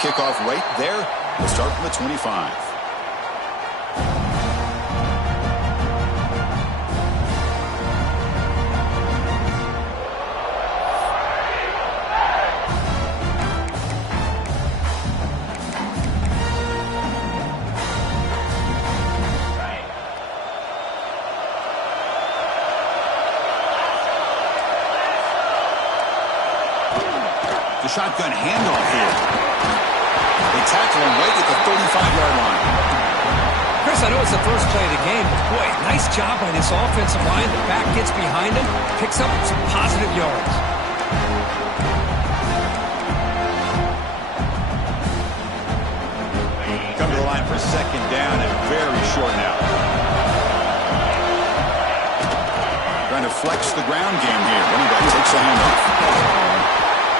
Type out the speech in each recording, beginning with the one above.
kickoff right there. We'll start from the 25. The shotgun handoff here. They tackle him right at the 35-yard line. Chris, I know it's the first play of the game, but boy, nice job by this offensive line. The back gets behind him, picks up some positive yards. Come to the line for second down and very short now. Trying to flex the ground game here. Running back takes a handoff.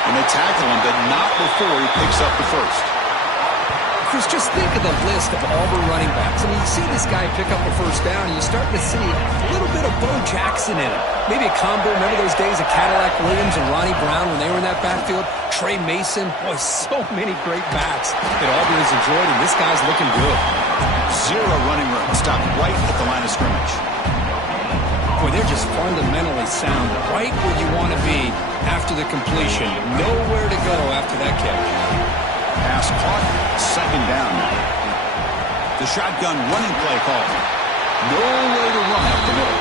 And they tackle him, but not before he picks up the first. Chris, just think of the list of Auburn running backs. I mean, you see this guy pick up a first down, and you start to see a little bit of Bo Jackson in it. Maybe a combo. Remember those days of Cadillac Williams and Ronnie Brown when they were in that backfield? Trey Mason. Boy, so many great backs that Auburn has enjoyed, and this guy's looking good. Zero running room. Stopped right at the line of scrimmage. Boy, they're just fundamentally sound. Right where you want to be after the completion. Nowhere to go after that catch. Pass caught. Second down now. The shotgun running play call. No way to run up the middle.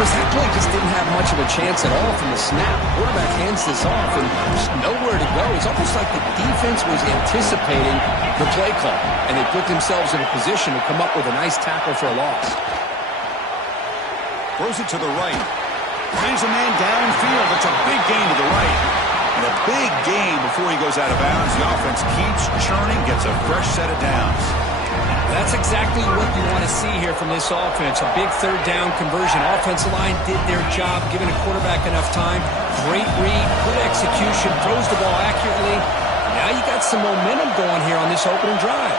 Chris, that play just didn't have much of a chance at all from the snap. Quarterback hands this off and just nowhere to go. It's almost like the defense was anticipating the play call, and they put themselves in a position to come up with a nice tackle for a loss. Throws it to the right. Finds a man downfield. It's a big gain to the right. And a big gain before he goes out of bounds. The offense keeps churning, gets a fresh set of downs. That's exactly what you want to see here from this offense. A big third down conversion. Offensive line did their job, giving a quarterback enough time. Great read, good execution, throws the ball accurately. Now you got some momentum going here on this opening drive.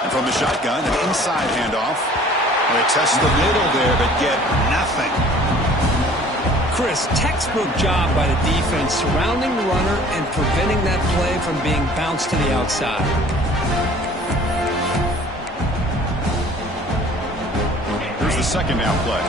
And from the shotgun, an inside handoff. They test the middle there, but get nothing. Chris, textbook job by the defense surrounding the runner and preventing that play from being bounced to the outside. Here's the second down play.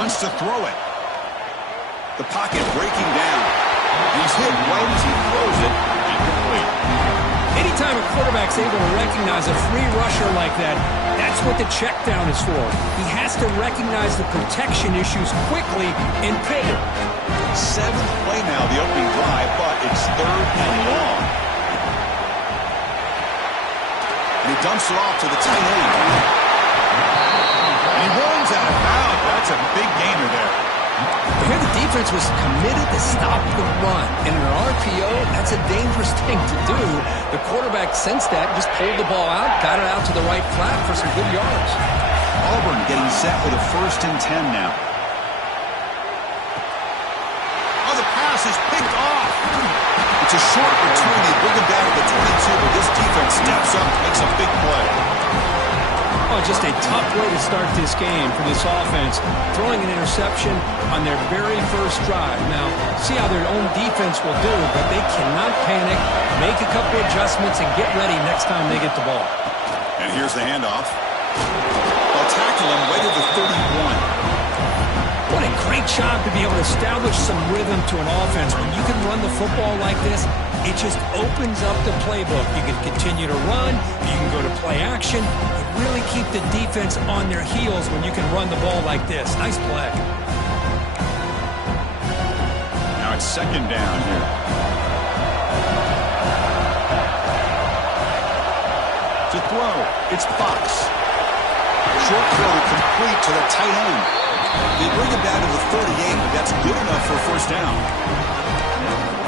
Wants to throw it. The pocket breaking down. He's hit right as he throws it. Incomplete. Anytime a quarterback's able to recognize a free rusher like that, that's what the check down is for. He has to recognize the protection issues quickly and pivot. Seventh play now, the opening drive, but it's third and long. And he dumps it off to the tight end. And he runs out of bounds. That's a big gainer there. Here the defense was committed to stop the run. And in an RPO, that's a dangerous thing to do. The quarterback sensed that, just pulled the ball out, got it out to the right flat for some good yards. Auburn getting set with a 1st and 10 now. Oh, the pass is picked off. It's a short return. They bring him down to the 22, but this defense steps up and makes a big play. Oh, just a tough way to start this game for this offense, throwing an interception on their very first drive. Now, see how their own defense will do, but they cannot panic, make a couple adjustments, and get ready next time they get the ball. And here's the handoff. They'll tackle him right at the 31. What a great job to be able to establish some rhythm to an offense. When you can run the football like this, it just opens up the playbook. You can continue to run. You can go to play action. You really keep the defense on their heels when you can run the ball like this. Nice play. Now it's second down here. To throw, it's Fox. Short throw complete to the tight end. They bring him down to the 38, but that's good enough for a first down.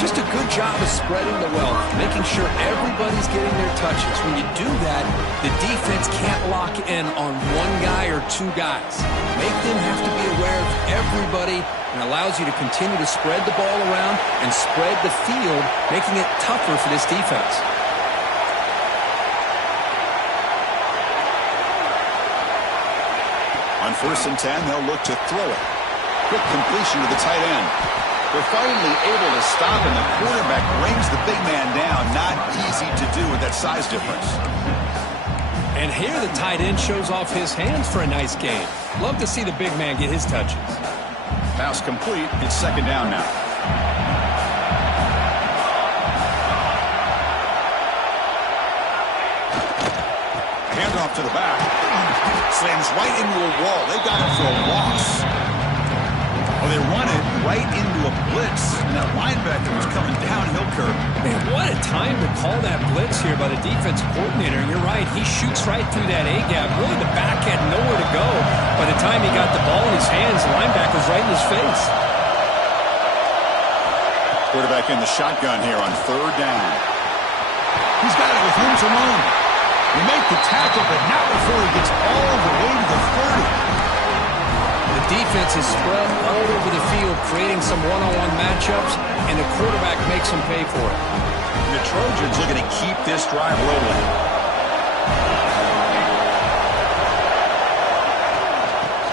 Just a good job of spreading the wealth, making sure everybody's getting their touches. When you do that, the defense can't lock in on one guy or two guys. Make them have to be aware of everybody, and allows you to continue to spread the ball around and spread the field, making it tougher for this defense. On 1st and 10, they'll look to throw it. Quick completion to the tight end. They're finally able to stop, and the quarterback brings the big man down. Not easy to do with that size difference. And here the tight end shows off his hands for a nice game. Love to see the big man get his touches. Pass complete. It's 2nd down now. Handoff to the back. Slams right into a wall. They got it for a loss. Oh, they run it right into a blitz. And that linebacker was coming downhill curve. Man, what a time to call that blitz here by the defense coordinator. You're right. He shoots right through that A-gap. Really, the back had nowhere to go. By the time he got the ball in his hands, the linebacker's right in his face. Quarterback in the shotgun here on 3rd down. He's got it with room to run. He made the tackle, but not before he gets all the way to the 30. The defense is spread all over the field, creating some one-on-one matchups, and the quarterback makes them pay for it. The Trojans looking to keep this drive rolling.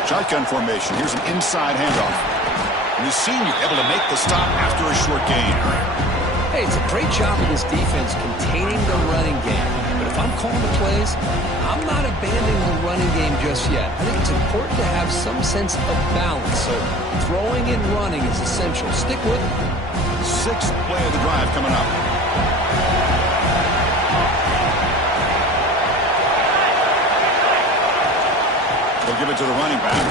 Shotgun formation. Here's an inside handoff. And the senior able to make the stop after a short gain. Hey, it's a great job of this defense containing the running game. But if I'm calling the plays, I'm not abandoning the running game just yet. I think it's important to have some sense of balance. So throwing and running is essential. Stick with it. 6th play of the drive coming up. They'll give it to the running back.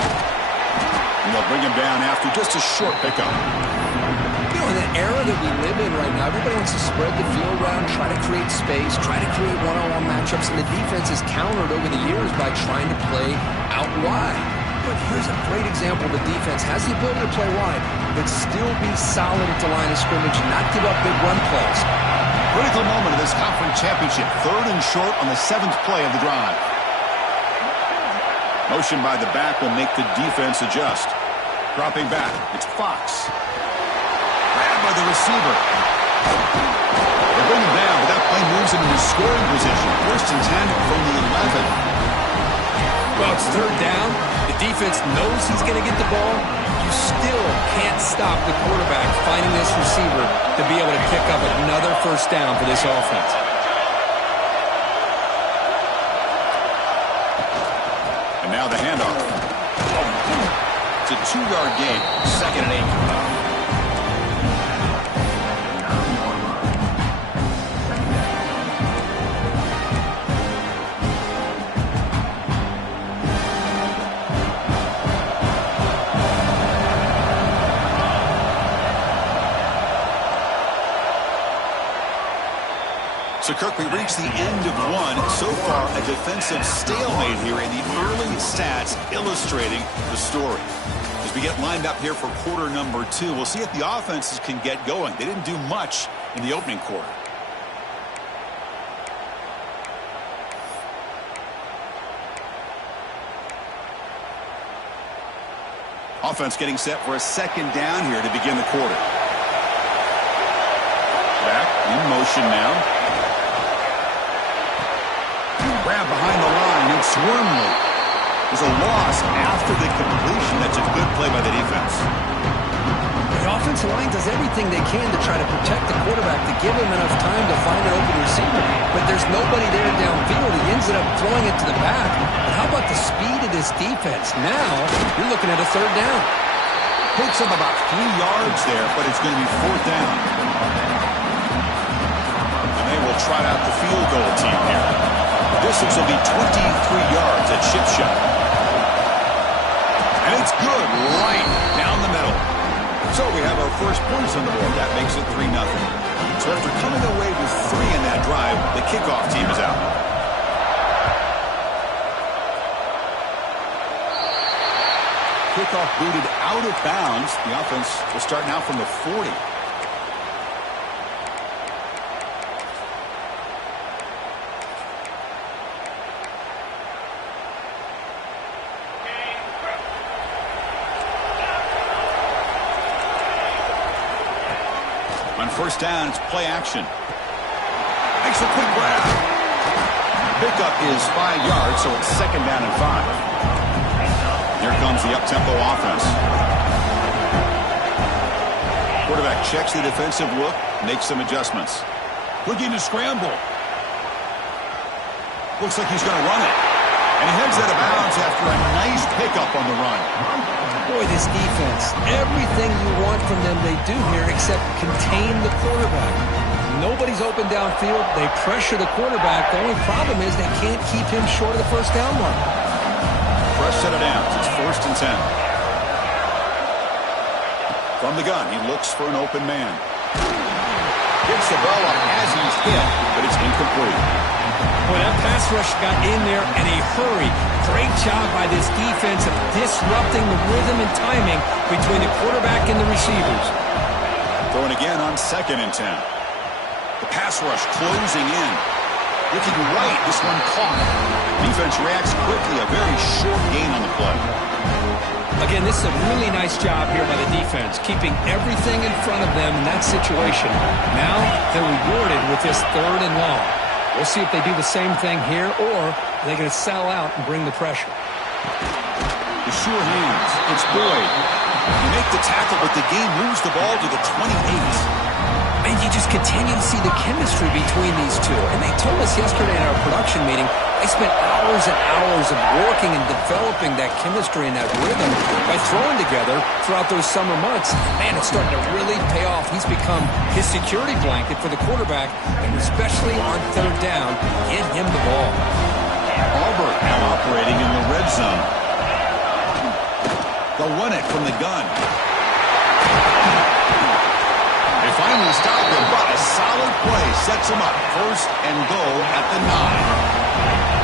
And they'll bring him down after just a short pickup. You know, in the era that we live in right now, everybody wants to spread the field around, try to create space, try to create one-on-one matchups, and the defense is countered over the years by trying to play out wide. But here's a great example. The defense has the ability to play wide, but still be solid at the line of scrimmage and not give up big run plays. Critical moment of this conference championship. 3rd and short on the 7th play of the drive. Motion by the back will make the defense adjust. Dropping back, it's Fox. Grabbed by the receiver. They bring him down, but that play moves him into scoring position. 1st and 10 from the 11. Well, it's 3rd down. The defense knows he's going to get the ball. You still can't stop the quarterback finding this receiver to be able to pick up another 1st down for this offense. And now the handoff. It's a 2-yard gain. 2nd and 8 coming up. So, Kirk, we reached the end of one. So far, a defensive stalemate here in the early stats illustrating the story. As we get lined up here for quarter number 2, we'll see if the offenses can get going. They didn't do much in the opening quarter. Offense getting set for a 2nd down here to begin the quarter. Back in motion now. Grab behind the line. It's Wormley. There's a loss after the completion. That's a good play by the defense. The offensive line does everything they can to try to protect the quarterback, to give him enough time to find an open receiver. But there's nobody there downfield. He ends up throwing it to the back. But how about the speed of this defense? Now you're looking at a 3rd down. Picks up about 3 yards there, but it's going to be 4th down. And they will trot out the field goal team here. Distance will be 23 yards at chip shot. And it's good right down the middle. So we have our first points on the board. That makes it 3-0. So after coming away with 3 in that drive, the kickoff team is out. Kickoff booted out of bounds. The offense will start now from the 40. first down. It's play action. Makes a quick grab. Pickup is 5 yards, so it's second down and 5. Here comes the up-tempo offense. Quarterback checks the defensive look, makes some adjustments. Looking to scramble. Looks like he's going to run it. And he heads out of bounds after a nice pickup on the run. Boy, this defense, everything you want from them they do here except contain the quarterback. Nobody's open downfield. They pressure the quarterback. The only problem is they can't keep him short of the first down mark. Fresh set of downs. It's 1st and 10. From the gun, he looks for an open man. Gets the ball up as he's hit, but it's incomplete. Boy, that pass rush got in there in a hurry. Great job by this defense of disrupting the rhythm and timing between the quarterback and the receivers. Throwing again on 2nd and 10. The pass rush closing in. Looking right, this one caught. Defense reacts quickly, a very short gain on the play. Again, this is a really nice job here by the defense, keeping everything in front of them in that situation. Now they're rewarded with this 3rd and long. We'll see if they do the same thing here, or are they going to sell out and bring the pressure. The sure hands. It's Boyd. You make the tackle, but the game moves the ball to the 28. And you just continue to see the chemistry between these two. And they told us yesterday in our production meeting, they spent hours and hours of working and developing that chemistry and that rhythm by throwing together throughout those summer months. Man, it's starting to really pay off. He's become his security blanket for the quarterback, and especially on 3rd down, get him the ball. Auburn now operating in the red zone. They'll run it from the gun. They finally stop him, but a solid play sets him up. 1st and goal at the 9.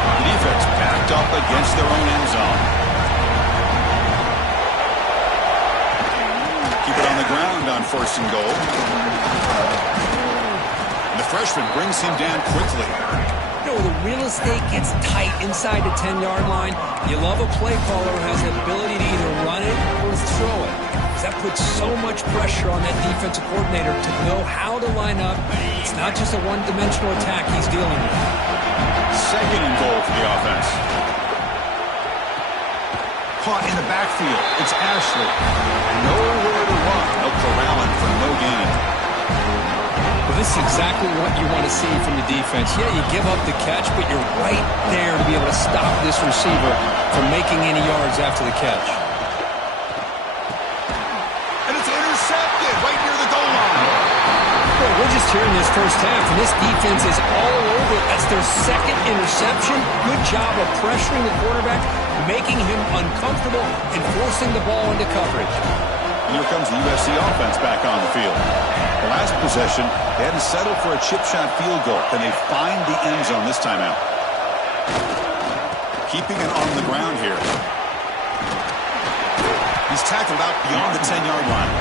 The defense backed up against their own end zone. Keep it on the ground on 1st and goal. And the freshman brings him down quickly. You know, the real estate gets tight inside the 10-yard line. You love a play caller who has the ability to either run it or throw it. That puts so much pressure on that defensive coordinator to know how to line up. It's not just a one-dimensional attack he's dealing with. 2nd and goal for the offense. Caught in the backfield. It's Ashley. Nowhere to run. They'll corral him for no gain. Well, this is exactly what you want to see from the defense. Yeah, you give up the catch, but you're right there to be able to stop this receiver from making any yards after the catch. Right near the goal line. Boy, we're just here in this first half, and this defense is all over. That's their 2nd interception. Good job of pressuring the quarterback, making him uncomfortable, and forcing the ball into coverage. And here comes the USC offense back on the field. The last possession, they had to settle for a chip shot field goal. Can they find the end zone this time out? Keeping it on the ground here. He's tackled out beyond the 10-yard line.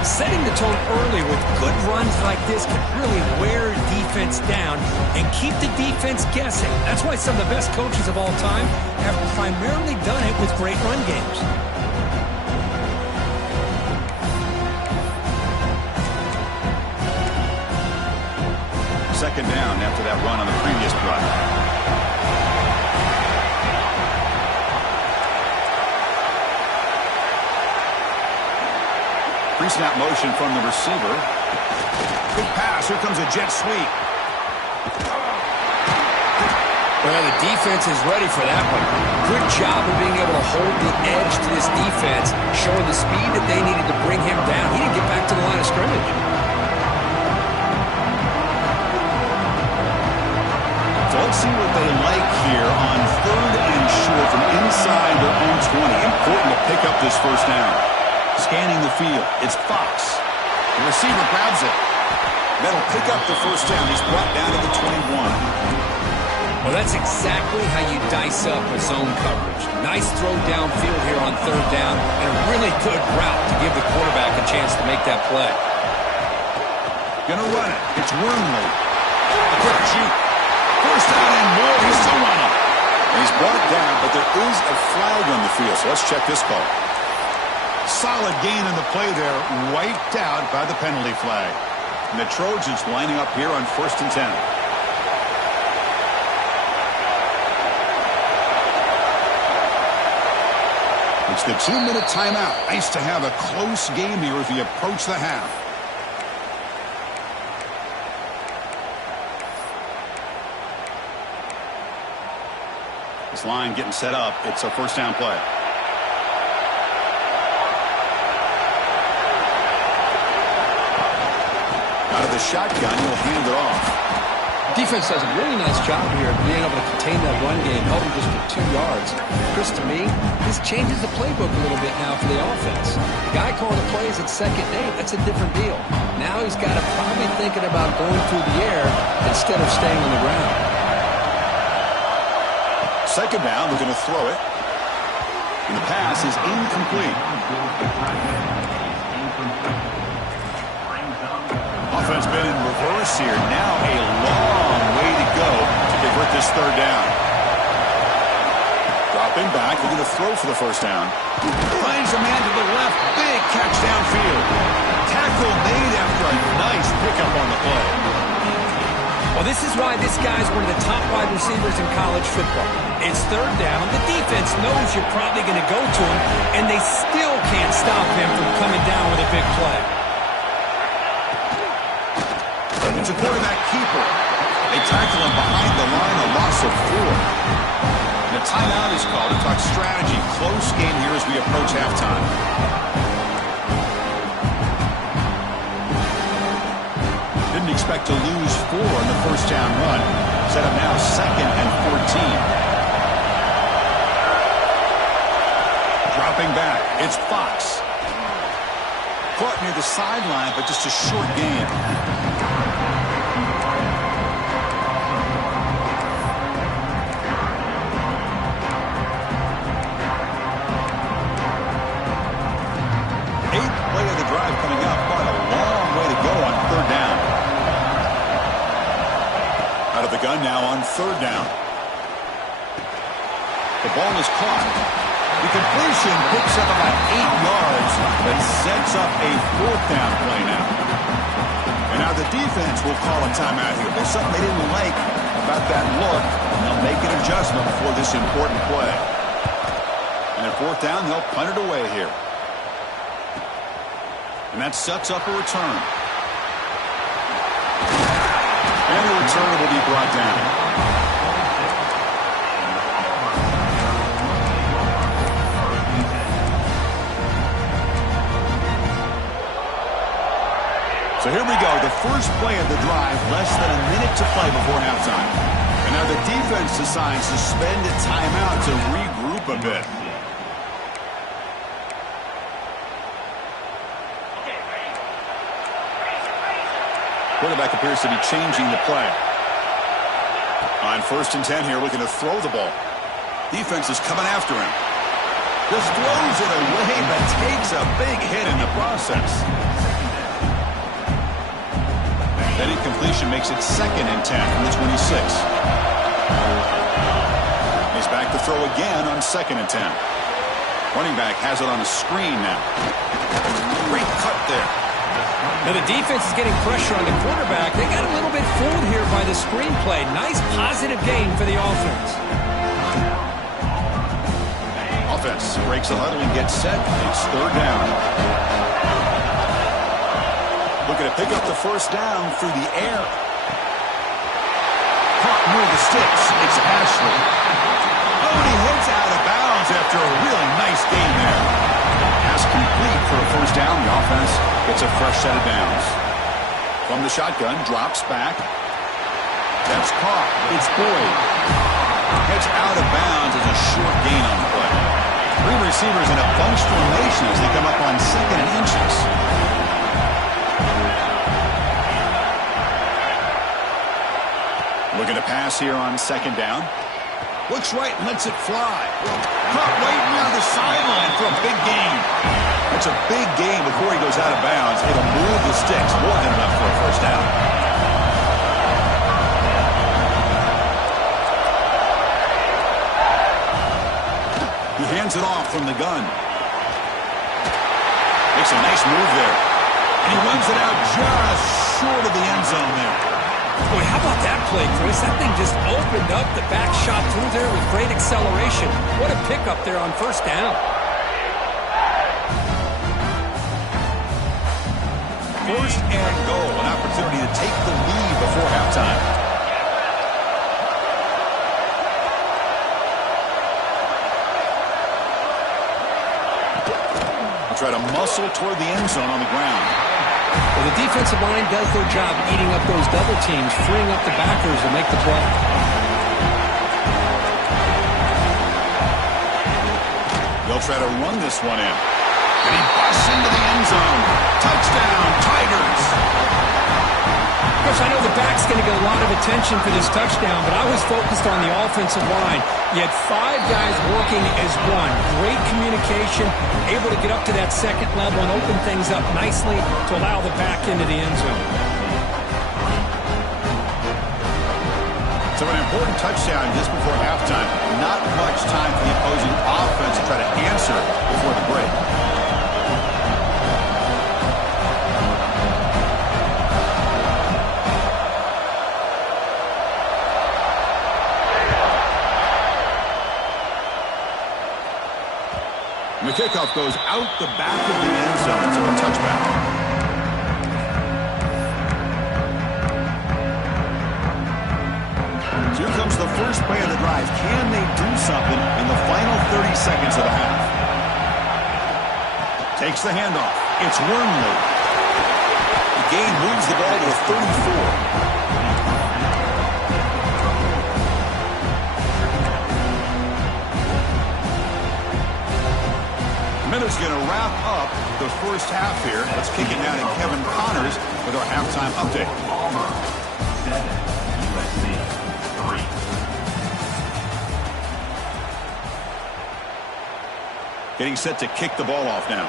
Setting the tone early with good runs like this can really wear defense down and keep the defense guessing. That's why some of the best coaches of all time have primarily done it with great run games. Second down after that run on the previous play. Pre-snap motion from the receiver. Good pass. Here comes a jet sweep. Well, the defense is ready for that one. Good job of being able to hold the edge to this defense, showing the speed that they needed to bring him down. He didn't get back to the line of scrimmage. So let's see what they like here on 3rd and short from inside their own 20. Important to pick up this first down. Scanning the field. It's Fox. The receiver grabs it. That'll pick up the first down. He's brought down to the 21. Well, that's exactly how you dice up a zone coverage. Nice throw downfield here on 3rd down, and a really good route to give the quarterback a chance to make that play. Gonna run it. It's Wormley. A quick shoot. First down and more. He's still running. And he's brought down, but there is a flag on the field, so let's check this call. Solid gain in the play there, wiped out by the penalty flag. And the Trojans lining up here on 1st and 10. It's the 2-minute timeout. Nice to have a close game here as we approach the half. This line getting set up. It's a 1st down play. Out of the shotgun, he'll hand it off. Defense does a really nice job here of being able to contain that run game, help him just for 2 yards. Chris, to me, this changes the playbook a little bit now for the offense. The guy calling the plays at 2nd and 8, that's a different deal. Now he's got to probably thinking about going through the air instead of staying on the ground. 2nd down, we're going to throw it. And the pass is incomplete. Offense been in reverse here. Now a long way to go to convert this 3rd down. Dropping back, we're going to throw for the 1st down. Finds a man to the left. Big catch downfield. Tackle made after a nice pickup on the play. Well, this is why this guy's one of the top wide receivers in college football. It's 3rd down. The defense knows you're probably going to go to him, and they still can't stop him from coming down with a big play. It's a quarterback keeper. They tackle him behind the line, a loss of 4. And a timeout is called to talk strategy. Close game here as we approach halftime. Didn't expect to lose 4 on the 1st down run. Set up now 2nd and 14. Dropping back, it's Fox. Caught near the sideline, but just a short gain. Coming up, but a long way to go on 3rd down. Out of the gun now on 3rd down. The ball is caught. The completion picks up about 8 yards, but sets up a 4th down play now. And now the defense will call a timeout here. There's something they didn't like about that look, and they'll make an adjustment before this important play. And at 4th down, they'll punt it away here. And that sets up a return. And the return will be brought down. So here we go. The first play of the drive, less than a minute to play before halftime. And now the defense decides to spend a timeout to regroup a bit. Quarterback appears to be changing the play. On 1st and 10 here, looking to throw the ball. Defense is coming after him. Just throws it away, but takes a big hit in the process. That incompletion makes it 2nd and 10 from the 26. He's back to throw again on 2nd and 10. Running back has it on the screen now. Great cut there. Now the defense is getting pressure on the quarterback. They got a little bit fooled here by the screenplay. Nice positive gain for the offense. Offense breaks the huddle and gets set. It's 3rd down. Looking to pick up the 1st down through the air. Caught near the sticks. It's Ashley. Oh, and he hits out of bounds after a really nice gain there. Pass complete for a 1st down. The offense gets a fresh set of downs. From the shotgun, drops back. That's caught. It's Boyd. Gets out of bounds as a short gain on the play. 3 receivers in a bunch formation as they come up on 2nd and inches. Looking to pass here on 2nd down. Looks right and lets it fly. Caught right near the sideline for a big gain. That's a big gain before he goes out of bounds. It'll move the sticks more than enough for a 1st down. He hands it off from the gun. Makes a nice move there. And he runs it out just short of the end zone there. Boy, how about that play, Chris? That thing just opened up. The back shot through there with great acceleration. What a pickup there on first down. First and goal, an opportunity to take the lead before halftime. Try to muscle toward the end zone on the ground. Well, the defensive line does their job eating up those double teams, freeing up the backers to make the play. They'll try to run this one in. And he busts into the end zone. Touchdown, Tigers. Chris, I know the back's going to get a lot of attention for this touchdown, but I was focused on the offensive line. You had 5 guys working as one. Great communication, able to get up to that second level and open things up nicely to allow the back into the end zone. So an important touchdown just before halftime. Not much time for the opposing offense to try to answer before the break. The kickoff goes out the back of the end zone, so a touchback. So here comes the first play of the drive. Can they do something in the final 30 seconds of the half? Takes the handoff. It's Wormley. The gain moves the ball to a 34. Minute's going to wrap up the first half here. Let's kick it down to Kevin Connors with our halftime update. Auburn 7, USC 3. Getting set to kick the ball off now.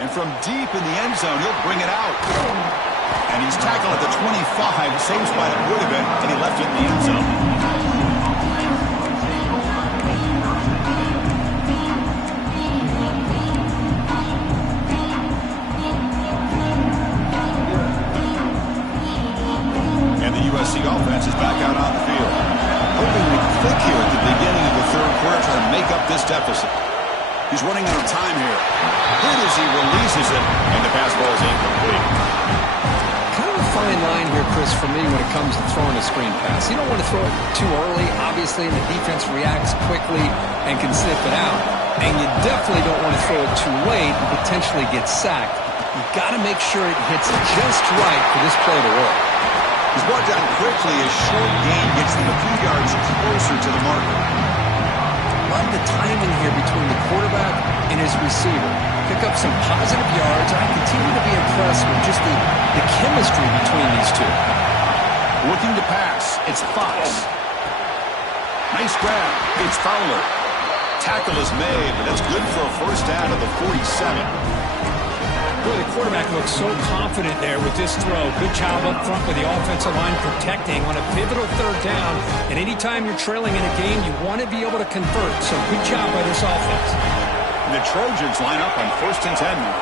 And from deep in the end zone, he'll bring it out. And he's tackled at the 25, same spot it would have been, and he left it in the end zone. And the USC offense is back out on the field. Hoping to click here at the beginning of the third quarter, trying to make up this deficit. He's running out of time here. Good as he releases it, and the pass ball is incomplete. Fine line here, Chris, for me when it comes to throwing a screen pass. You don't want to throw it too early. Obviously, the defense reacts quickly and can sniff it out. And you definitely don't want to throw it too late and potentially get sacked. You've got to make sure it hits just right for this play to work. He's brought down quickly. His short gain gets him a few yards closer to the marker. Love the timing here between the quarterback and his receiver. Pick up some positive yards. I continue to be impressed with just the chemistry between these two. Looking to pass. It's Fox. Nice grab. It's Fowler. Tackle is made, but that's good for a first down at the 47. Boy, the quarterback looks so confident there with this throw. Good job up front with the offensive line protecting on a pivotal third down. And anytime you're trailing in a game, you want to be able to convert. So good job by this offense. The Trojans line up on 1st and 10 now.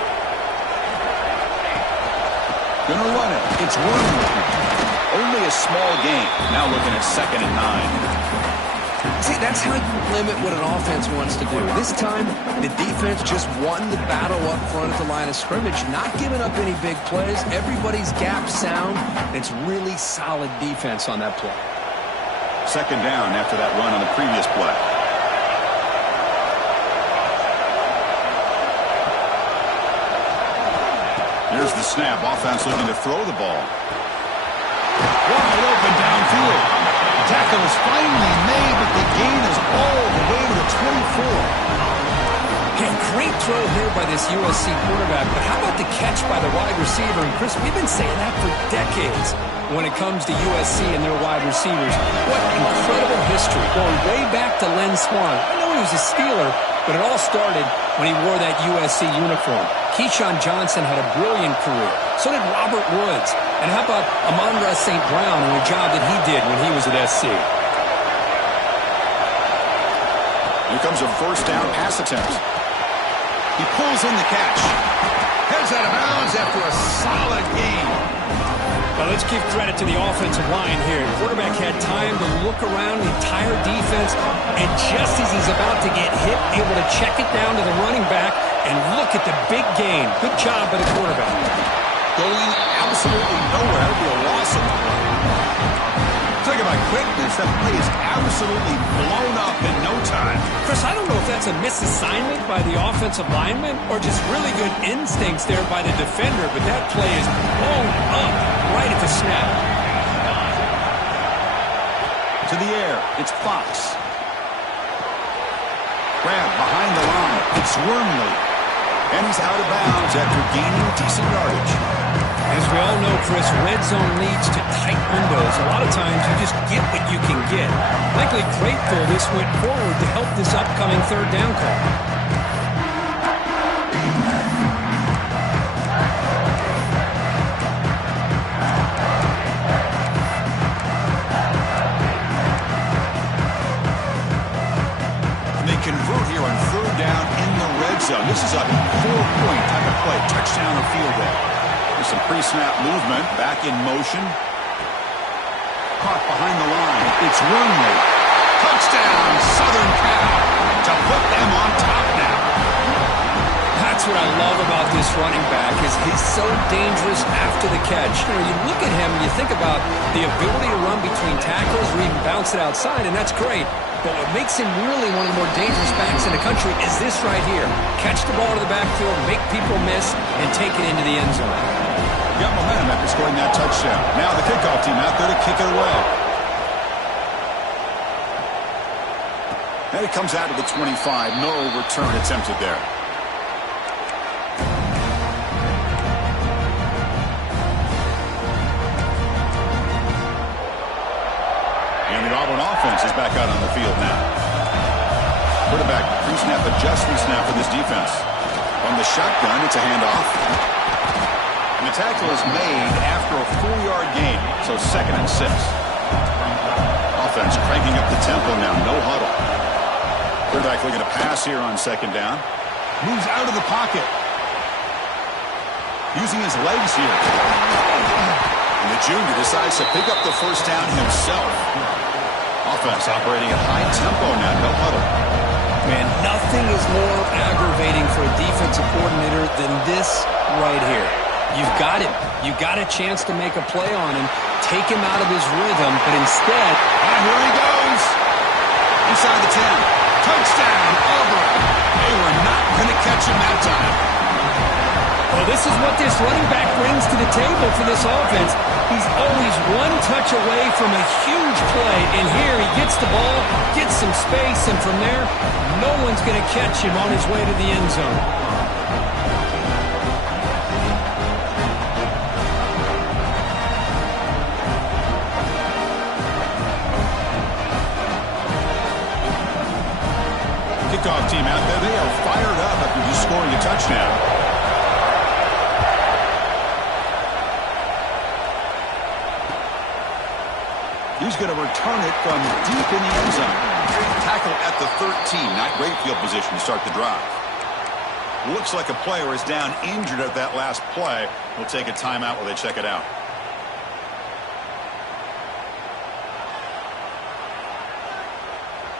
Gonna run it. It's Wormley. Only a small gain. Now looking at 2nd and 9. See, that's how you limit what an offense wants to do. This time, the defense just won the battle up front at the line of scrimmage, not giving up any big plays. Everybody's gap sound. It's really solid defense on that play. 2nd down after that run on the previous play. There's the snap. Offense looking to throw the ball. Wide open downfield. Tackle is finally made, but the gain is all the way to the 24. Yeah, great throw here by this USC quarterback, but how about the catch by the wide receiver? And Chris, we've been saying that for decades when it comes to USC and their wide receivers. What incredible history, going way back to Len Swan. I know he was a Steeler, but it all started when he wore that USC uniform. Keyshawn Johnson had a brilliant career. So did Robert Woods. And how about Amon-Ra St. Brown and the job that he did when he was at SC? Here comes a first down pass attempt. He pulls in the catch. Heads out of bounds after a solid gain. Well, let's give credit to the offensive line here. The quarterback had time to look around the entire defense, and just as he's about to get hit, able to check it down to the running back, and look at the big gain. Good job by the quarterback. Going absolutely nowhere. That would be a loss of the play. Talk about quickness. That play is absolutely blown up in no time. Chris, I don't know if that's a misassignment by the offensive lineman or just really good instincts there by the defender, but that play is blown up right at the snap. To the air, it's Fox. Grab behind the line. It's Wormley. And he's out of bounds after gaining decent yardage. As we all know, Chris, red zone leads to tight windows. A lot of times you just get what you can get. Likely grateful this went forward to help this upcoming third down call. They convert here on third down in the red zone. This is a 4-point type of play. Touchdown or field goal. There's some pre-snap movement. Back in motion. Caught behind the line. It's Wormley. Touchdown, Southern Cal. To put them on top now. That's what I love about this running back is he's so dangerous after the catch. You know, you look at him and you think about the ability to run between tackles or even bounce it outside, and that's great. But what makes him really one of the more dangerous backs in the country is this right here. Catch the ball to the backfield, make people miss, and take it into the end zone. Got momentum after scoring that touchdown. Now the kickoff team out there to kick it away. And it comes out to the 25. No return attempted there. And the Auburn offense is back out on the field now. Quarterback pre-snap adjustment snap for this defense. On the shotgun, it's a handoff. And the tackle is made after a 4-yard gain, so 2nd and 6. Offense cranking up the tempo now, no huddle. Quarterback looking to pass here on 2nd down. Moves out of the pocket. Using his legs here. And the junior decides to pick up the first down himself. Offense operating at high tempo now, no huddle. Man, nothing is more aggravating for a defensive coordinator than this right here. You've got him. You've got a chance to make a play on him, take him out of his rhythm, but instead... And here he goes. Inside the 10. Touchdown, Auburn. They were not going to catch him that time. Well, this is what this running back brings to the table for this offense. He's always one touch away from a huge play, and here he gets the ball, gets some space, and from there, no one's going to catch him on his way to the end zone. Kickoff team out there, they are fired up after just scoring a touchdown. He's going to return it from deep in the end zone. Tackle at the 13. Not great field position to start the drive. Looks like a player is down injured at that last play. We'll take a timeout while they check it out.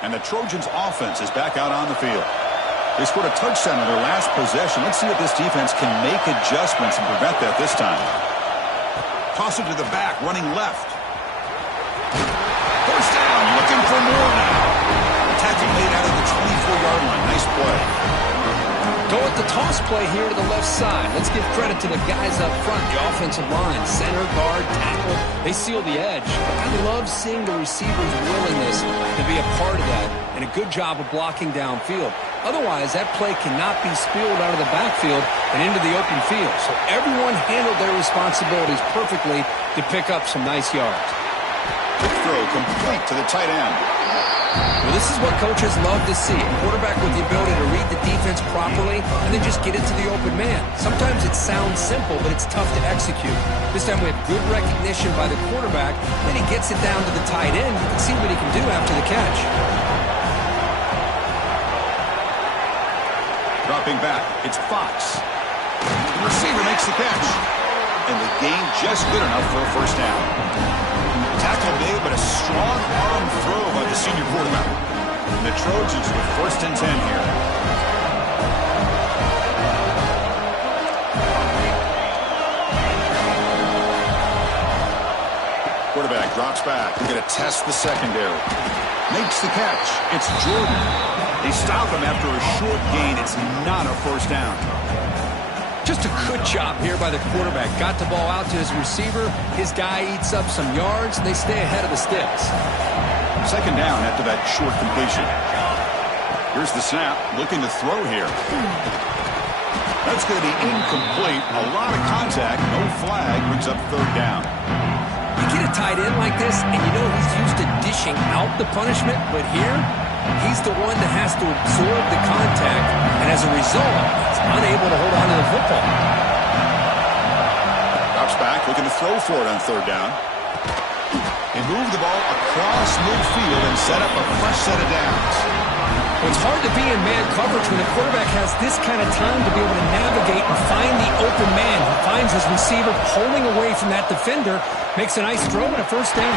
And the Trojans' offense is back out on the field. They scored a touchdown on their last possession. Let's see if this defense can make adjustments and prevent that this time. Toss it to the back, running left. First down, looking for more now. Tackle made out of the 24-yard line. Nice play. Go with the toss play here to the left side. Let's give credit to the guys up front, the offensive line, center, guard, tackle. They seal the edge. I love seeing the receivers' willingness to be a part of that and a good job of blocking downfield. Otherwise, that play cannot be spilled out of the backfield and into the open field. So everyone handled their responsibilities perfectly to pick up some nice yards. Quick throw complete to the tight end. Well, this is what coaches love to see. A quarterback with the ability to read the defense properly and then just get it to the open man. Sometimes it sounds simple, but it's tough to execute. This time we have good recognition by the quarterback. Then he gets it down to the tight end. You can see what he can do after the catch. Dropping back, it's Fox. The receiver makes the catch. And the gain just good enough for a first down. Tackle made, but a strong arm throw by the senior quarterback. And the Trojans with first and 10 here. Quarterback drops back. We're going to test the secondary. Makes the catch. It's Jordan. They stop him after a short gain. It's not a first down. Just a good job here by the quarterback. Got the ball out to his receiver. His guy eats up some yards, and they stay ahead of the sticks. Second down after that short completion. Here's the snap. Looking to throw here. That's going to be incomplete. A lot of contact. No flag. Brings up third down. You get a tight end like this, and you know he's used to dishing out the punishment, but here, he's the one that has to absorb the contact, and as a result, he's unable to hold on to the football. Drops back, looking to throw for it on third down. They move the ball across midfield and set up a fresh set of downs. Well, it's hard to be in man coverage when the quarterback has this kind of time to be able to navigate and find the open man. He finds his receiver pulling away from that defender, makes a nice throw and a first down.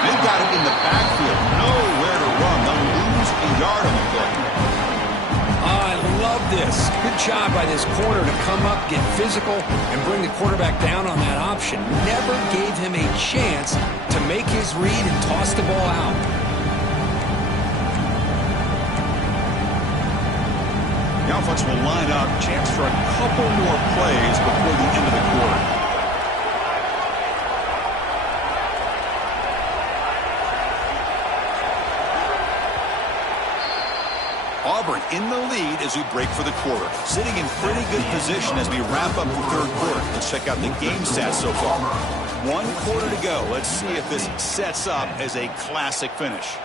They've got it in the backfield. Nowhere to run. They'll lose a yard on the play. I love this. Good job by this corner to come up, get physical, and bring the quarterback down on that option. Never gave him a chance to make his read and toss the ball out. The offense will line up. Chance for a couple more plays before the end of the quarter. Auburn in the lead as we break for the quarter. Sitting in pretty good position as we wrap up the third quarter. Let's check out the game stats so far. 1 quarter to go. Let's see if this sets up as a classic finish.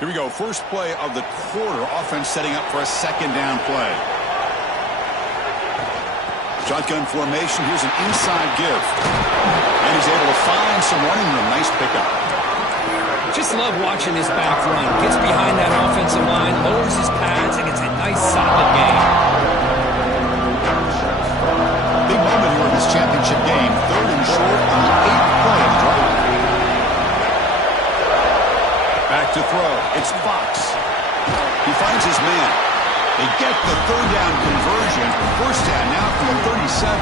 Here we go. First play of the quarter. Offense setting up for a second down play. Shotgun formation. Here's an inside give. And he's able to find some running room. Nice pickup. Just love watching this back run. Gets behind that offensive line, lowers his pads, and gets a nice solid gain. Big moment here in this championship game. Third and short on the 8th play of the drive. Back to throw. It's Fox. He finds his man. They get the third down conversion. First down now from the 37.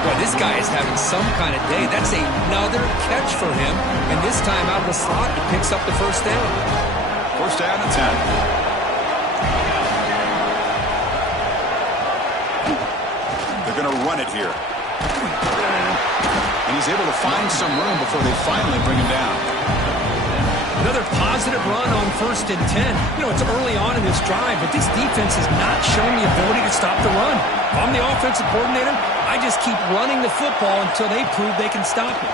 Boy, this guy is having some kind of day. That's another catch for him. And this time out of the slot, he picks up the first down. First down and 10. They're going to run it here. And he's able to find some room before they finally bring him down. Another positive run on first and 10. You know, it's early on in this drive, but this defense has not shown the ability to stop the run. If I'm the offensive coordinator, I just keep running the football until they prove they can stop it.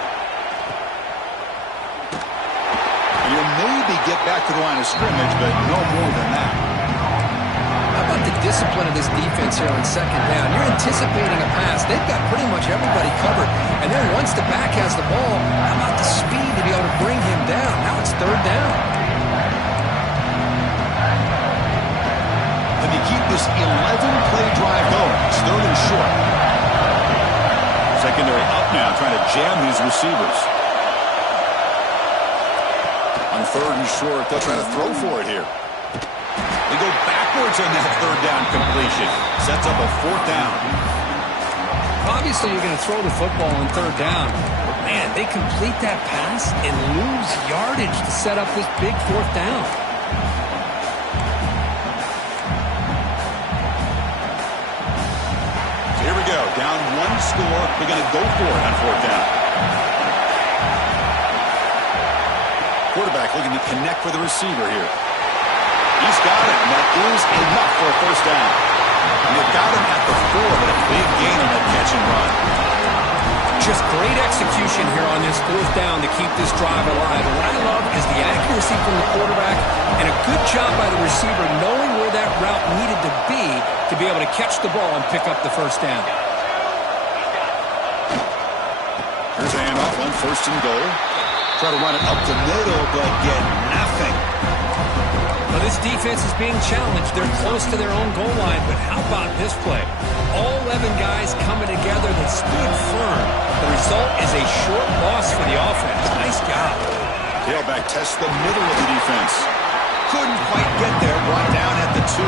And you'll maybe get back to the line of scrimmage, but no more than that. How about the discipline of this defense here on second down? You're anticipating a pass. They've got pretty much everybody covered. And then once the back has the ball, how about the speed to be able to bring him down? Now it's third down. And to keep this 11-play drive going, it's third and short. Secondary up now, trying to jam these receivers. On third and short, they'll try to throw for it here. They go backwards on that third down completion. Sets up a fourth down. Obviously, you're going to throw the football on third down. But, man, they complete that pass and lose yardage to set up this big fourth down. So here we go. Down one score. They're going to go for it on fourth down. Quarterback looking to connect with the receiver here. He's got it, and that is enough for a first down. And they've got him at the 4, but a big gain on that catch and run. Just great execution here on this fourth down to keep this drive alive. And what I love is the accuracy from the quarterback and a good job by the receiver knowing where that route needed to be able to catch the ball and pick up the first down. Here's a handoff. first and goal. Try to run it up the middle, but get nothing. Well, this defense is being challenged. They're close to their own goal line, but how about this play? All 11 guys coming together. They stood firm. The result is a short loss for the offense. Nice job. Tailback tests the middle of the defense. Couldn't quite get there. Brought down at the 2.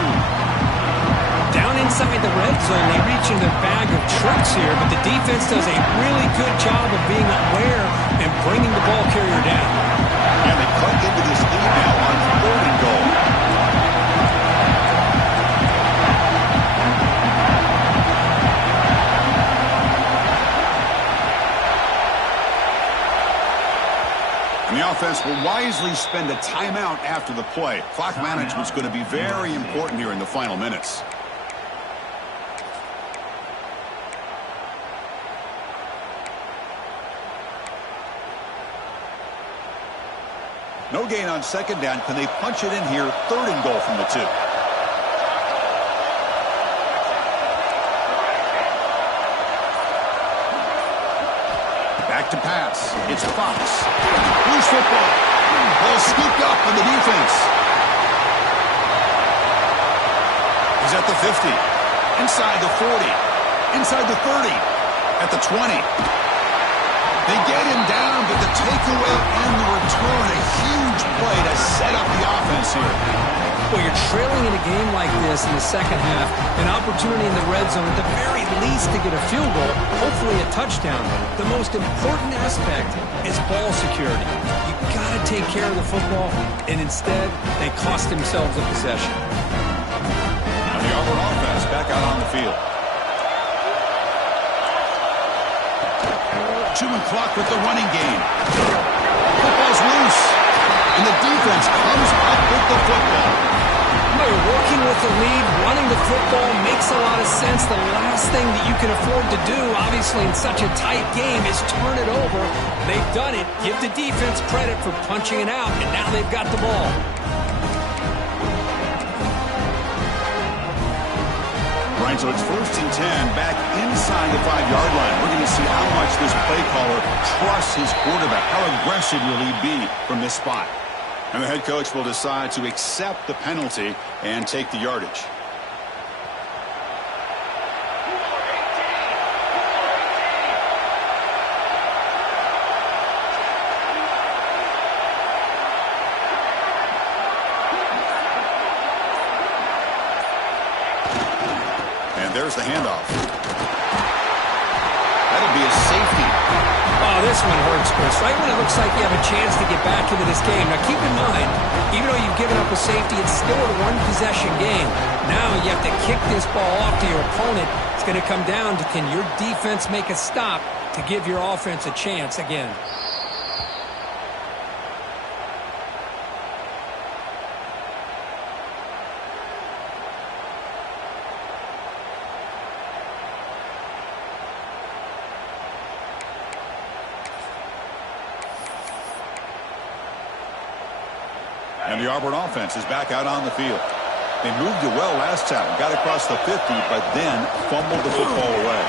Down inside the red zone, they reach in their bag of tricks here, but the defense does a really good job of being aware and bringing the ball carrier down. And they cut into this lead now on 3rd and goal. And the offense will wisely spend a timeout after the play. Clock management's going to be very important here in the final minutes. No gain on 2nd down. Can they punch it in here? 3rd and goal from the 2. Back to pass. It's Fox. Loose football. Ball scooped up on the defense. He's at the 50. Inside the 40. Inside the 30. At the 20. They get him down, but the takeaway and the return, a huge play to set up the offense here. Well, you're trailing in a game like this in the second half, an opportunity in the red zone at the very least to get a field goal, hopefully a touchdown. The most important aspect is ball security. You've got to take care of the football, and instead, they cost themselves a possession. And the Auburn offense back out on the field. Chewing clock with the running game. Football's loose. And the defense comes up with the football. Well, you're working with the lead, running the football makes a lot of sense. The last thing that you can afford to do, obviously, in such a tight game is turn it over. They've done it. Give the defense credit for punching it out, and now they've got the ball. Right, so it's 1st and 10 back inside the 5-yard line. We're going to see how much this play caller trusts his quarterback. How aggressive will he be from this spot? And the head coach will decide to accept the penalty and take the yardage. There's the handoff. That'll be a safety. Oh, this one hurts, Chris. Right when it looks like you have a chance to get back into this game. Now, keep in mind, even though you've given up a safety, it's still a one-possession game. Now you have to kick this ball off to your opponent. It's going to come down to, can your defense make a stop to give your offense a chance again? And the Auburn offense is back out on the field. They moved it well last time, got across the 50, but then fumbled the football away.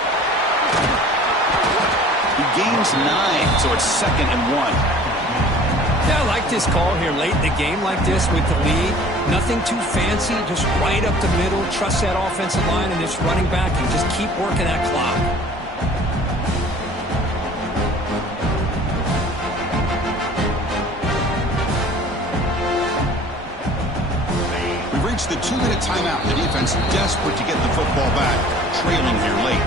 He gains 9, so it's 2nd and 1. Yeah, I like this call here late in the game like this with the lead. Nothing too fancy, just right up the middle. Trust that offensive line and this running back and just keep working that clock. The 2-minute timeout. The defense desperate to get the football back, trailing here late.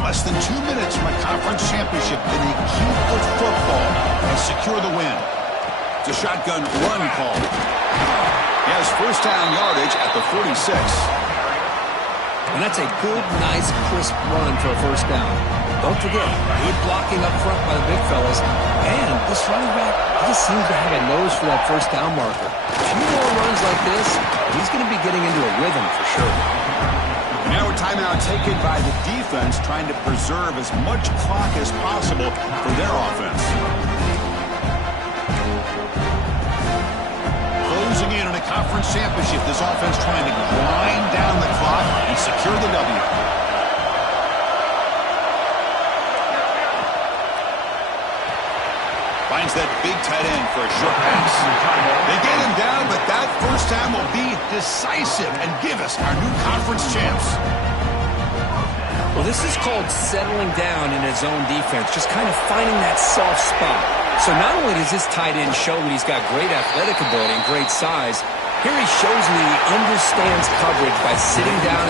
Less than 2 minutes from a conference championship, and they keep the football and secure the win. It's a shotgun run call. He has 1st down yardage at the 46. And that's a good, nice, crisp run for a 1st down. Don't forget, good blocking up front by the big fellas. And this running back, he just seems to have a nose for that 1st down marker. A few more runs like this, he's going to be getting into a rhythm for sure. Now a timeout taken by the defense, trying to preserve as much clock as possible for their offense. Once again, in a conference championship, this offense trying to grind down the clock and secure the W. Finds that big tight end for a short pass. They get him down, but that first time will be decisive and give us our new conference champs. Well, this is called settling down in his own defense, just kind of finding that soft spot. So not only does this tight end show that he's got great athletic ability and great size, here he shows me he understands coverage by sitting down